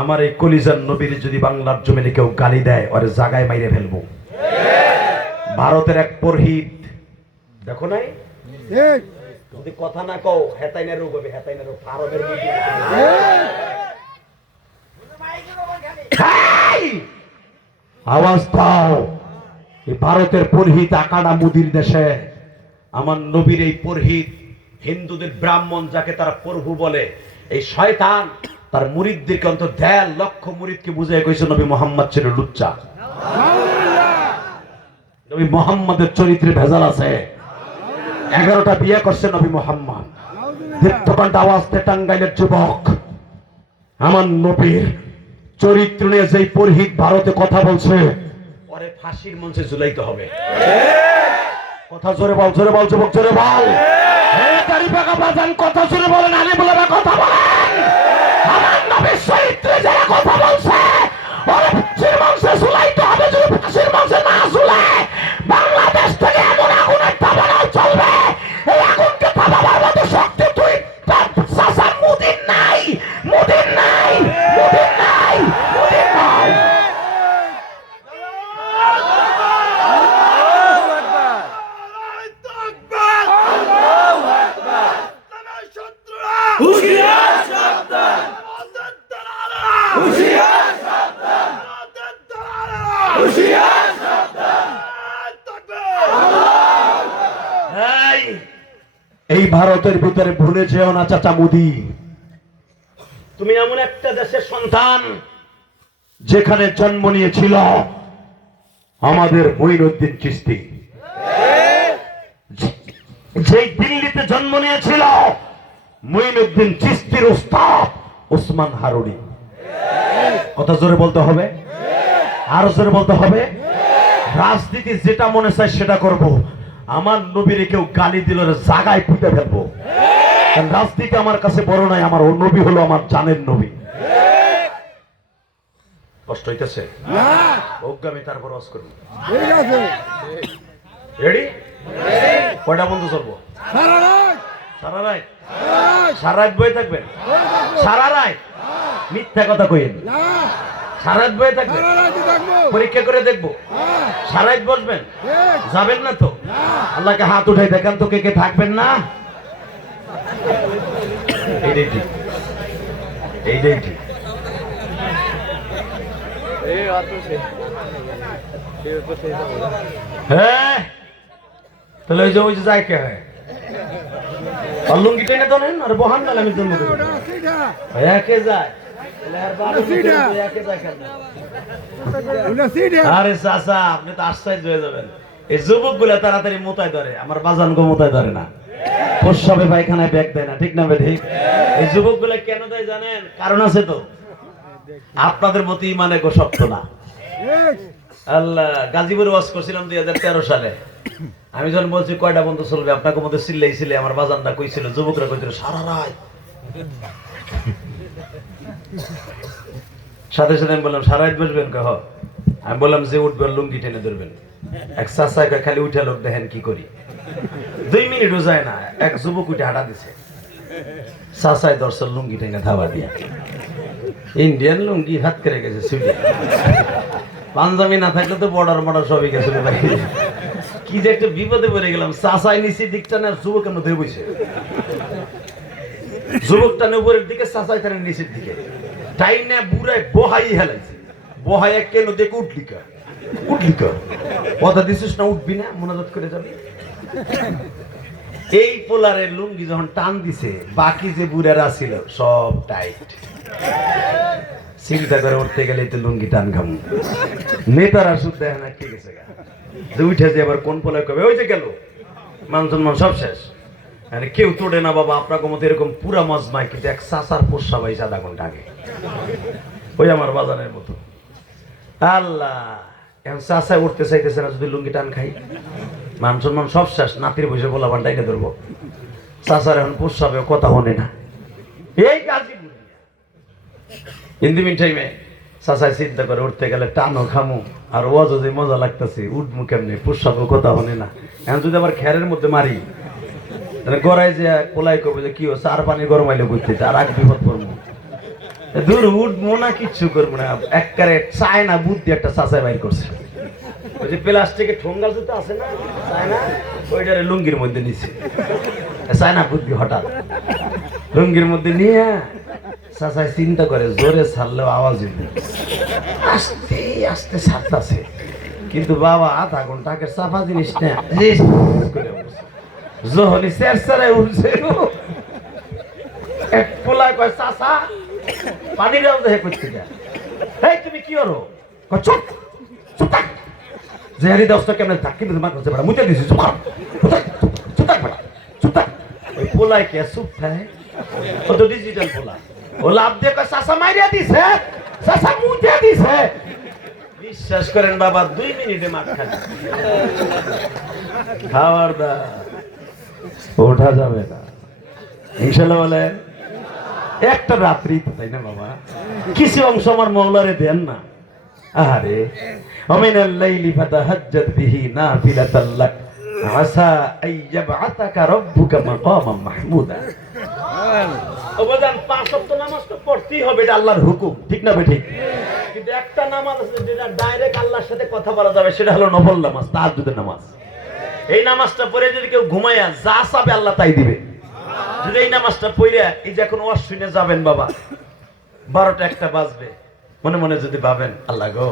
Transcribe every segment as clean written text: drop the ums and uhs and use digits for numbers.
আমার এই কলিজার নবীর যদি বাংলার জমিনে কেউ গালি দেয় ওরে জায়গায় মাইরে ফেলবো। ভারতের এক পুরোহিত দেখো নাই, যদি কথা না কও হেতাইনা রোগ হবে, হেতাইনা রোগ আরবের মধ্যে। আওয়াজ দাও, এই ভারতের পুরোহিত আকাড়া মুদির দেশে আমার নবীর এই পুরোহিত হিন্দুদের ব্রাহ্মণ যাকে তারা প্রভু বলে, এই শয়তান তার মুরিদদেরকে অন্তত 1.5 লক্ষ মুরিদকে বুঝাই কইছে নবী মুহাম্মদ ছিল লুচ্চা। নবী মুহাম্মদের চরিত্রে ভেজাল আছে। 11টা বিয়ে করছে নবী মুহাম্মদ। দীপ্তকণ্ঠ আওয়াজতে টাঙ্গাইলের যুবক আমার নবীর চরিত্র নিয়ে যেই পুরোহিত ভারতে কথা বলছে পরে ফাঁসির মঞ্চে ঝুলাইতে হবে। কথা জোরে বল, জোরে বল যুবক, জোরে বল। কথা জোরে বলেন, আলে বলে কথা বলেন। আমার নবীর চরিত্রে যারা কথা বলছে ওরে ফাঁসির মঞ্চে ঝুলাইতে হবে। যদি ফাঁসির মঞ্চে না ঝুলায় বাংলাদেশ থেকে এমন আগুনের থামানো চলবে, এই আগুনকে থামাবার মতো শক্তি তুই চাচার মুদির নাই, মুদির নাই, মুদির নাই, মুদির নাই। এই ভারতের ভিতরে ভুলে যেও না চাচা মোদি, তুমি এমন একটা দেশের সন্তান যেখানে জন্ম নিয়েছিল আমাদের মঈনুদ্দিন চিশতি, যেই দিল্লিতে জন্ম নিয়েছিল মঈনুদ্দিন চিশতির উস্তাদ ওসমান হারুনি। কথা জোরে বলতে হবে, আরো জোরে বলতে হবে। রাজনীতি যেটা মনে চায় সেটা করব। আমার নবীরে কেউ গালি দিল জায়গায় পুঁতে ফেলবো। রাজনীতি আমার কাছে বড় নাই, আমার নবী হলো আমার জানের নবী। কষ্ট হইতেছে? আমি তারপর ওয়াজ করব। রেডি? কয়টা বন্ধু চলবো? সারা রাত? সারা রাত বয়ে থাকবেন? সারা রাত? মিথ্যা কথা কইেন। সারা রাত বয়ে থাকবেন? পরীক্ষা করে দেখবো। সারা রাত বসবেন? যাবেন না তো? আল্লাহকে হাত উঠাই দেখান তো কে কে থাকবেন না। এইটাই ঠিক, এইটাই ঠিক। হ্যাঁ, তাহলে ওই যে ওই যে যায় কে হয় লুঙ্গি টেনে তো নেন আর বহান নালে আমি জন্ম দেবো একে যায়। আরে চাচা আপনি তো আশ্চর্য হয়ে যাবেন, এই যুবক গুলা তাড়াতাড়ি মোতায় ধরে, আমার বাজান গো মোতায় ধরে না, প্রস্রাবে পায়খানায় ব্যাগ দেয় না, ঠিক না ঠিক? এই যুবক গুলা কেন দেয় জানেন? কারণ আছে তো, আপনাদের মতো ইমানে গো শক্ত না। আল্লাহ, গাজীপুরে ওয়াজ করছিলাম 2013 সালে। আমি যখন বলছি কয়টা বন্ধু চলবে, আপনাকে মধ্যে চিল্লাই আমার বাজানটা কইছিল, যুবকরা কইছিল সারা রাত। সাথে সাথে আমি বললাম সারা রাত বসবেন? কহ আমি বললাম যে উঠবেন লুঙ্গি টেনে ধরবেন। এক চাচা খালি উঠে লোক দেখেন কি করি। 2 মিনিটও যায় না, এক যুবক উঠে হাঁটা দিছে, চাচাই দর্শন লুঙ্গি টেনে ধাবা দিয়া। ইন্ডিয়ান লুঙ্গি হাত করে গেছে সুইডেন। পাঞ্জাবি না থাকলে তো বর্ডার মর্ডার সবই গেছিল ভাই। কি যে একটা বিপদে পড়ে গেলাম। চাচাই নিচের দিকটা না, যুবক কেন ধরে বইছে, যুবকটা উপরের দিকে, চাচাই তার নিচের দিকে। তাই না বুড়ায় বহাই হেলাইছে, বহাই কেন দেখে উঠলিকা উঠলিকা কথা দিছিস না, উঠবি না, মোনাজাত করে যাবি। এই পোলারের লুঙ্গি যখন টান দিছে, বাকি যে বুড়ারা ছিল সব টাইট। চিন্তা করে উঠতে গেলে তো লুঙ্গি টান খাম। নেতারা শুধু দেখে না ঠিক আছে যে উঠে যে আবার কোন পোলায় কবে ওই যে গেল মান সম্মান সব শেষ। আরে কেউ তোড়ে না বাবা, আপনার মতো এরকম পুরা মজমায়, কিন্তু এক চাচার পোষা পাইছে আধা ঘন্টা আগে, ওই আমার বাজারের মতো। আল্লাহ, এখন চাচায় উঠতে চাইতেছে না, যদি লুঙ্গি টান খাই মান সম্মান সব শেষ। নাতির বসে বলা বান্ডাইকে ধরবো, চাচার এখন পোষাবে, কথা হনে না। এই গাজীপুর ইন্দিমিন টাইমে চাচাই চিন্তা করে উঠতে গেলে টানো খামু, আর ও যদি মজা লাগতেছে উঠমু কেমনি, পোষাবে, কথা হনে না। এখন যদি আবার খেরের মধ্যে মারি গড়াই যে পোলাই করবো যে কি হচ্ছে, আর পানি গরমাইলে বুঝতে আর আগে বিপদ পড়বো। দূর উঠবো না, কিচ্ছু করবো না, একবারে চায় না বুদ্ধি একটা চাচাই বাইর করছে। ওই যে প্লাস্টিকের ঠোঙ্গা জুতো আছে না, চায় না, ওইটারে লুঙ্গির মধ্যে নিছে, চায় না বুদ্ধি হঠাৎ লুঙ্গির মধ্যে নিয়ে চাচাই চিন্তা করে জোরে ছাড়লেও আওয়াজ হইবে, আস্তে আস্তে ছাড়তাছে, কিন্তু বাবা আধা ঘন্টা আগে চাপা জিনিস না যখনই চের চেরাই উঠছে এক পোলায় কয় চাচা পানি দাও দেখে করতে যা, এই তুমি কি করো, চুপ চুপ থাক, জেহারি দশটা কেমন থাক, কিন্তু তোমার কাছে বেড়া মুচে দিছি, চুপ থাক চুপ থাক বেড়া চুপ থাক। ওই পোলায় কে চুপ থাকে, ও তো ডিজিটাল পোলা, ও লাভ দিয়ে কয় চাচা মাইরিয়া দিছে, চাচা মুচে দিছে। বিশ্বাস করেন বাবা 2 মিনিটে মাঠ খায়, খাবার দা ওঠা যাবে না ইনশাল্লাহ বলে। একটা রাত্রি তাই না বাবা, কিছু অংশ আমার মওলারে দেন না। আরে ওমিনাল লাইলি ফাতাহাজ্জাদ বিহি নাফিলাতাল লাক আসা আইয়াবআতাকা রাব্বুকা মাকামান মাহমুদা। ওবাদান 5 ওয়াক্ত নামাজ তো পড়তেই হবে, এটা আল্লাহর হুকুম, ঠিক না ভাই? ঠিক। কিন্তু একটা নামাজ আছে যেটা ডাইরেক্ট আল্লাহর সাথে কথা বলা যাবে, সেটা হলো নফল নামাজ, তাহাজ্জুদের নামাজ। এই নামাজটা পড়ে যদি কেউ ঘুমায়া যা চাবে আল্লাহ তাই দিবে। যদি এই নামাজটা পড়ে এই যে এখন ওয়াজ শুনে যাবেন বাবা, 12টা 1টা বাজবে, মনে মনে যদি ভাবেন আল্লাহ গো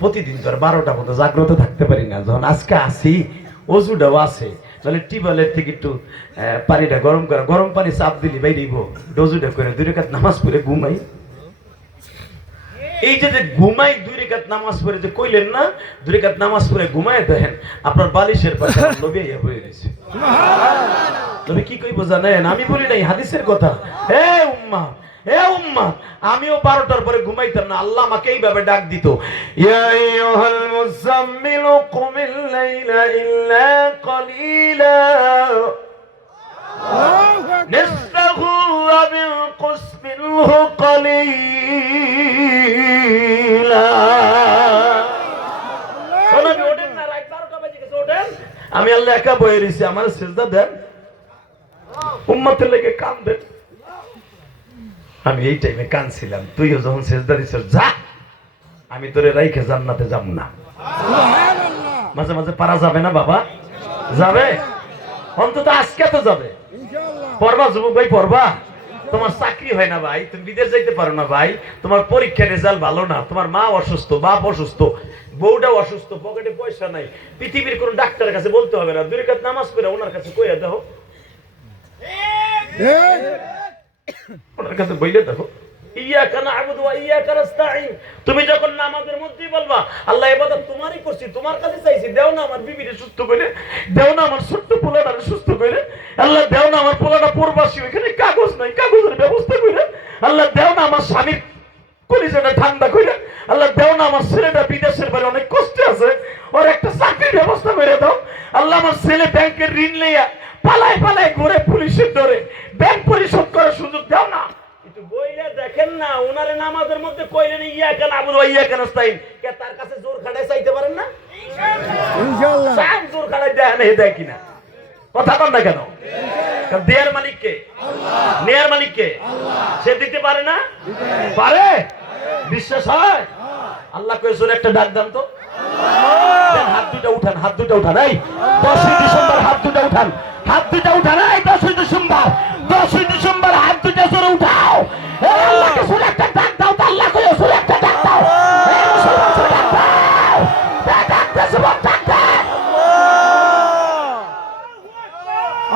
প্রতিদিন তো আর 12টা মতো জাগ্রত থাকতে পারি না, যখন আজকে আসি অজুটাও আছে, তাহলে টিউবওয়েলের থেকে একটু পানিটা গরম করে, গরম পানি চাপ দিলি বাইরেইব, অজুটা করে 2 রাকাত নামাজ পড়ে ঘুমাই। এই যে ঘুমাই 2 রাকাত নামাজ পড়ে যে কইলেন না, 2 রাকাত নামাজ পড়ে ঘুমায় দেখেন আপনার বালিশের পাশে নবী ইয়া হয়ে গেছে। নবী কি কইবো জানেন? আমি বলি নাই, হাদিসের কথা। হে উম্মাহ, হে উম্মাহ, আমিও 12টার পরে ঘুমাইতাম না, আল্লাহ আমাকে এইভাবে ডাক দিত, ইয়া আইয়ুহাল মুযাম্মিলু কুমিল লাইলা ইল্লা কলিলা নিসফাহু ওয়া বিনকুস মিনহু কলিলা। নবী ওঠেন না, রাত 12টা বাজে গেছে, ওঠেন, আমি আল্লাহ একা বয়ে রইছি, আমার সিজদা দেন, উম্মতের লেগে কাঁদেন। আমি এই টাইমে কাঁদছিলাম, তুইও যখন সিজদা দিছিস, যা আমি তোরে রাইখে জান্নাতে যাব না। মাঝে মাঝে পারা যাবে না বাবা? যাবে, অন্তত আজকে তো যাবে। পড়বা যুবক ভাই, পড়বা। তোমার চাকরি হয় না ভাই, তুমি বিদেশ যাইতে পারো না ভাই, তোমার পরীক্ষার রেজাল্ট ভালো না, তোমার মা অসুস্থ, বাপ অসুস্থ, বউটাও অসুস্থ, পকেটে পয়সা নাই, পৃথিবীর কোন ডাক্তারের কাছে বলতে হবে না, 2 রাকাত নামাজ পড়ে ওনার কাছে কইয়া দেখো, ওনার কাছে বইলে দেখো, ইয়াকা না'বুদু ওয়া ইয়াকা নাস্তাঈন। তুমি যখন নামাজের মধ্যেই বলবা আল্লাহ ইবাদত তোমারই করছি, তোমার কাছে চাইছি, দেও না আমার বিবিরে সুস্থ কইলে, দেও না আমার ছোট্ট পোলাটারে সুস্থ কইলে, আল্লাহ দেও না আমার পোলাটা প্রবাসী, ওখানে কাগজ নাই, কাগজের ব্যবস্থা কইলে, আল্লাহ দেও না আমার স্বামীর কলিজাটা ঠান্ডা কইলে, আল্লাহ দেও না আমার ছেলেটা বিদেশের বাইরে অনেক কষ্টে আছে, ওর একটা চাকরির ব্যবস্থা করে দাও, আল্লাহ আমার ছেলে ব্যাংকের ঋণ লইয়া পালায় পালায় ঘুরে পুলিশের ডরে ব্যাংক পরিশোধ করার সুযোগ দাও না। একটু বইলে দেখেন না, ওনারে নামাজের মধ্যে কইলেন ইয়াকা না'বুদু ওয়া ইয়াকা নাস্তাঈন, কে তার কাছে জোর খাটাই চাইতে পারেন না? ইনশাআল্লাহ সব জোর খাটাই দেন, হে দেয় কিনা, কথা কন না কেন? কারণ দেয়ার মালিক কে? আল্লাহ। নেয়ার মালিক কে? আল্লাহ। সে দিতে পারে না? পারে। বিশ্বাস হয়? আল্লাহ কই জোরে একটা ডাক দেন তো, আল্লাহ। হাত দুটো উঠান, হাত দুটো উঠান, এই 10ই ডিসেম্বর হাত দুটো উঠান, হাত দুটো উঠান, এই 10ই ডিসেম্বর, 10ই ডিসেম্বর হাত দুটো জোরে উঠাও, এই আল্লাহকে জোরে একটা ডাক দাও তো, আল্লাহ কই জোরে একটা ডাক দাও, এই জোরে ডাক দাও, ডাক দাও, ডাক দাও,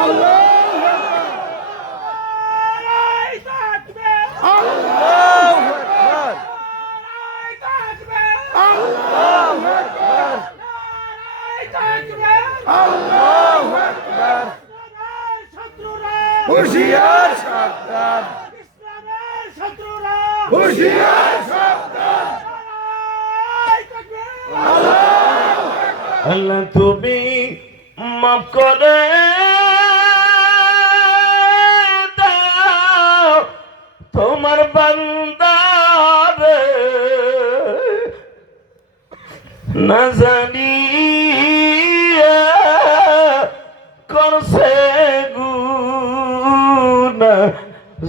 আল্লাহ হুশিয়ার সাবধান, ইসলামের শত্রুরা হুশিয়ার সাবধান, আল্লাহু আকবার। আল্লাহ তুমি মাফ করে দাও তোমার বান্দারে, না জানি করছে গুনাহ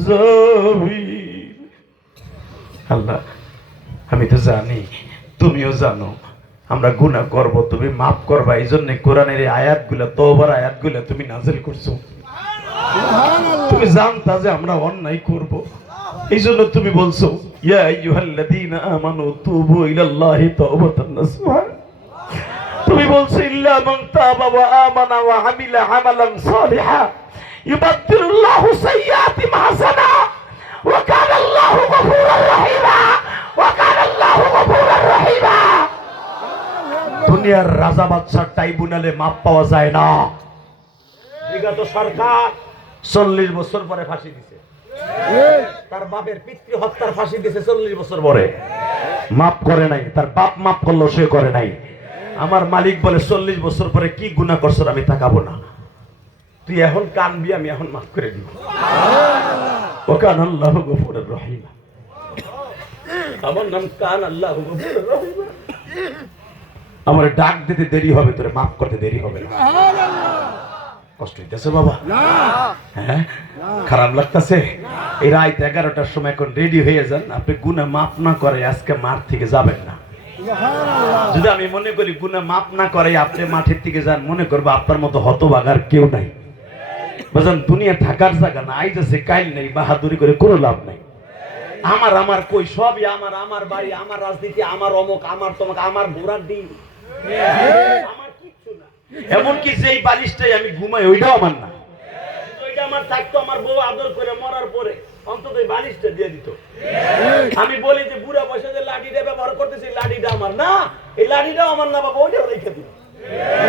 জবিন, আল্লাহ আমি তো জানি, তুমিও জানো আমরা গুনাহ করব, তুমি মাফ করবা। এই জন্য কোরআনের এই আয়াতগুলো, তওবার আয়াতগুলো তুমি নাযিল করছো। তুমি জানতা যে আমরা অন্যায় করব, এই জন্য তুমি বলছো ইয়া আইয়ুহাল্লাযীনা আমানু তুবু ইলাল্লাহি তাওবাতান নাসুহা। তুমি বলছো ইল্লা মান তাবা ওয়া আমানা ওয়া আমিলা আমালান সালিহা ইউবাদদিলুল্লাহু সাইয়্যাতিহিম হাসানা ওয়া কানা আল্লাহু গফুরার রহিমা ওয়া কানা আল্লাহু গফুরার রহিমা। দুনিয়ার রাজা বাদশার ট্রাইব্যুনালে মাপ পাওয়া যায় না। বিগত সরকার 40 বছর পরে ফাঁসি দিছে, তার বাপের পিতৃ হত্যার ফাঁসি দিছে 40 বছর পরে, মাপ করে নাই। তার বাপ মাপ করলো, সে করে নাই। আমার মালিক বলে 40 বছর পরে কি গুনাহ করছ আমি তাকাবো না, তুই এখন কানবি, আমি এখন মাফ করে দিব। ওয়া কানা আল্লাহু গফুরুর রহিম। আমার নাম কান আল্লাহু গফুরুর রহিম। আমার ডাক দিতে দেরি হবে, তোরে মাফ করতে দেরি হবে না। কষ্ট হইতেছে বাবা? হ্যাঁ, খারাপ লাগতেছে? এই রাত 11টার সময় এখন রেডি হয়ে যান। আপনি গুনাহ মাফ না করে আজকে মাঠ থেকে যাবেন না। যদি আমি মনে করি গুনাহ মাফ না করে আপনি মাঠের থেকে যান, মনে করবো আপনার মতো হতভাগার কেউ নাই। বুঝলেন, দুনিয়া থাকার জায়গা না, আইজ আছে কাইল নেই, বাহাদুরি করে কোনো লাভ নাই। আমার আমার কই সবই আমার, আমার বাড়ি, আমার রাজনীতি, আমার অমুক, আমার তমক, আমার ঘোড়ার ডিম, আমার কিচ্ছু না। এমনকি যেই বালিশটাই আমি ঘুমাই ওইটাও আমার না। ওইটা আমার থাকতো, আমার বউ আদর করে মরার পরে অন্তত এই বালিশটা দিয়ে দিত। আমি বলি যে বুড়া বয়সে যে লাঠিটা ব্যবহার করতেছি, লাঠিটা আমার না, এই লাঠিটাও আমার না বাবা, ওইটাও রেখে দিন।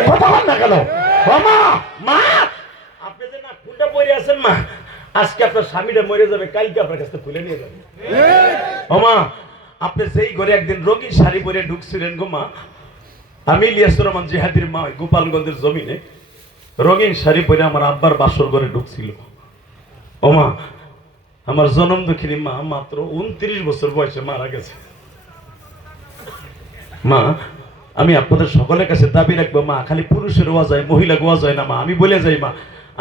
কথা বল না কেন? মা মা আপনি যে না ফুলটা পরে আছেন মা, আজকে আপনার স্বামীটা মরে যাবে, কালকে আপনার কাছে ফুলে নিয়ে যাবে। ও মা, আপনি যেই ঘরে একদিন রঙিন শাড়ি পরে ঢুকছিলেন গো মা, আমি ইলিয়াসুর রহমান জিহাদির মা গোপালগঞ্জের জমিনে রঙিন শাড়ি পরে আমার আব্বার বাসর ঘরে ঢুকছিল। ও মা, আমার জনম দুঃখিনী মা মাত্র 29 বছর বয়সে মারা গেছে। মা, আমি আপনাদের সকলের কাছে দাবি রাখবো মা, খালি পুরুষের ওয়া যায়, মহিলা গোয়া যায় না মা। আমি বলে যাই মা,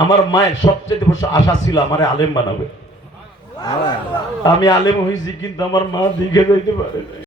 আমার মায়ের সবচেয়ে বড় আশা ছিল আমারে আলেম বানাবে। আমি আলেম হয়েছি, কিন্তু আমার মা দিকে যাইতে পারে।